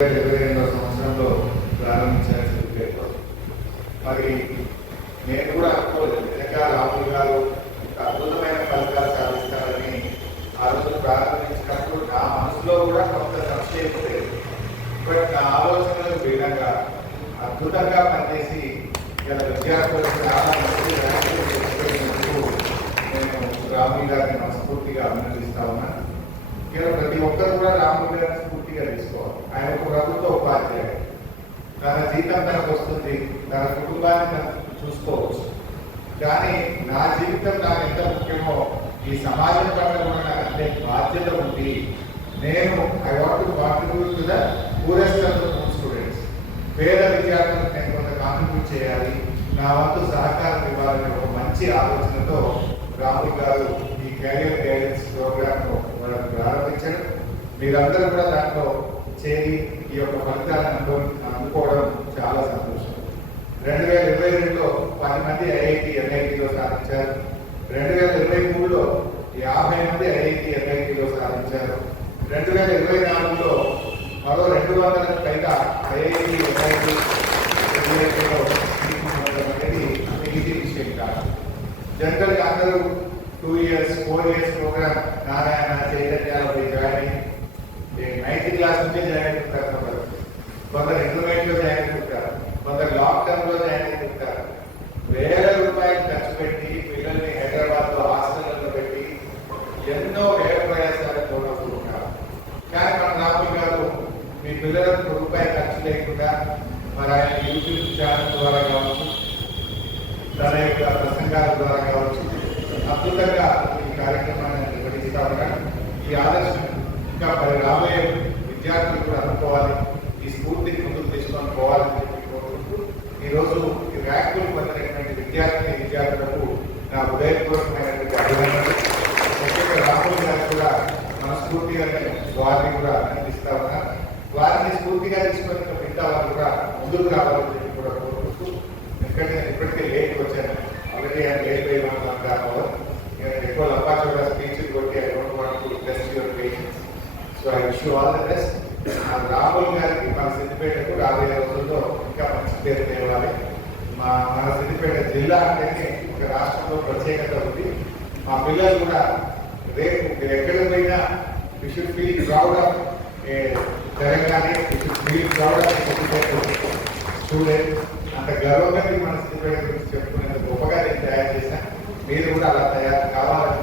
ఇరవై రెండవ సంవత్సరంలో ప్రారంభించాల్సి పేపర్. మరి నేను కూడా అనుకోలేదు. నిజంగా రాహుల్ గారు అద్భుతమైన ఫలితాలు సాధిస్తారని ఆ రోజు ప్రారంభించినప్పుడు నా మనసులో కూడా కొంత సంశయం లేదు బట్ నా ఆలోచనలకు భిన్నంగా అద్భుతంగా పనిచేసి ఇలా విద్యార్థులకు చాలా మంచి నేను రాహుల్ గారిని మనస్ఫూర్తిగా అభినందిస్తా ఉన్నాను ఇక్కడ ప్రతి ఒక్కరు కూడా రామ గారిని స్ఫూర్తిగా తీసుకోవాలి ఆయన ఒక ప్రభుత్వ ఉపాధ్యాయుడు తన జీతం తనకు వస్తుంది తన కుటుంబాన్ని చూసుకోవచ్చు. కానీ నా జీవితం నాకు ఎంత ముఖ్యమో ఈ సమాజం పట్ల కూడా నాకు అంతే బాధ్యత ఉంది. నేను I want to contribute to the poorest of students పేద విద్యార్థులకు నేను కొంత కాంట్రిబ్యూట్ చేయాలి. నా వంతు సహకారం ఇవ్వాలనే ఒక మంచి ఆలోచనతో రాహుల్ గారు ఈ కెరియర్ గైడెన్స్ ప్రోగ్రామ్ను మనం ప్రారంభించారు. మీరందరూ కూడా దాంట్లో చేరి ఈ యొక్క ఫలితాలను అనుభవం రెండు వేల ఇరవై రెండులో పది మంది ఐఐటి ఎన్ఐటిలో సాధించారు. రెండు వేల ఇరవై మూడులో యాభై మంది ఐఐటి ఎన్ఐటిలో సాధించారు. రెండు వేల ఇరవై నాలుగులో మరో రెండు వందలకు పైగా ఐఐటి ఎన్ఐటి ఎన్ఐటిలో అనేది ఈజీ విషయం కాదు జనరల్గా అందరూ two years four years program Narayana చైతన్యాలో join అయ్యి నైన్త్ క్లాస్ నుంచే జాయిన్ వేల రూపాయలు ఖర్చు పెట్టి పిల్లల్ని హైదరాబాద్లో హాస్టల్లో పెట్టి ఎన్నో వేల ప్రయాసాలు కోరుకుంటున్నారు కానీ మన రాహుల్ గారు మీ పిల్లలకు రూపాయి ఖర్చు లేకుండా మరి ఆయన యూట్యూబ్ ఛానల్ ద్వారా కావచ్చు తన యొక్క ప్రసంగాల ద్వారా కావచ్చు అద్భుతంగా ఈ కార్యక్రమాన్ని నిర్వహిస్తా ఈ ఆదర్శం ఇంకా మరి రాబోయే విద్యార్థులు కూడా అనుకోవాలి ఈ స్ఫూర్తిని ముందుకు తీసుకొని పోవాలని చెప్పి కోరుకుంటూ ఈరోజు ముఖ్యంగా గారు కూడా మనస్ఫూర్తిగా నేను వారిని కూడా అందిస్తా ఉన్నా. వారిని స్ఫూర్తిగా తీసుకొని మిగతా వాళ్ళు కూడా ముందుకు రావాలని చెప్పి కూడా కోరుకుంటూ ఎందుకంటే నేను ఇప్పటికే లేట్ వచ్చాను. ఆల్రెడీ ఆయన లేట్ అయ్యి ఉన్నాను ఎక్కువ లపాచోగా స్పీచ్ కొట్టి I don't want to test your patience. So I wish you all the best. Rahul గారికి మన సిద్దిపేటకు రాబోయే రోజుల్లో ఇంకా మంచి పేరు తేవాలి. మా మన సిద్దిపేట జిల్లా అంటేనే ఒక రాష్ట్రంలో ప్రత్యేకత ఉంది. మా పిల్లలు కూడా రేపు మీరు ఎక్కడ పోయినా we should feel proud of Telangana we should feel proud of Siddipet student అంత గర్వంగా మీరు మన సిద్దిపేట గురించి చెప్పుకునేందుకు గొప్పగా నేను తయారు చేశాను మీరు కూడా అలా తయారు కావాలని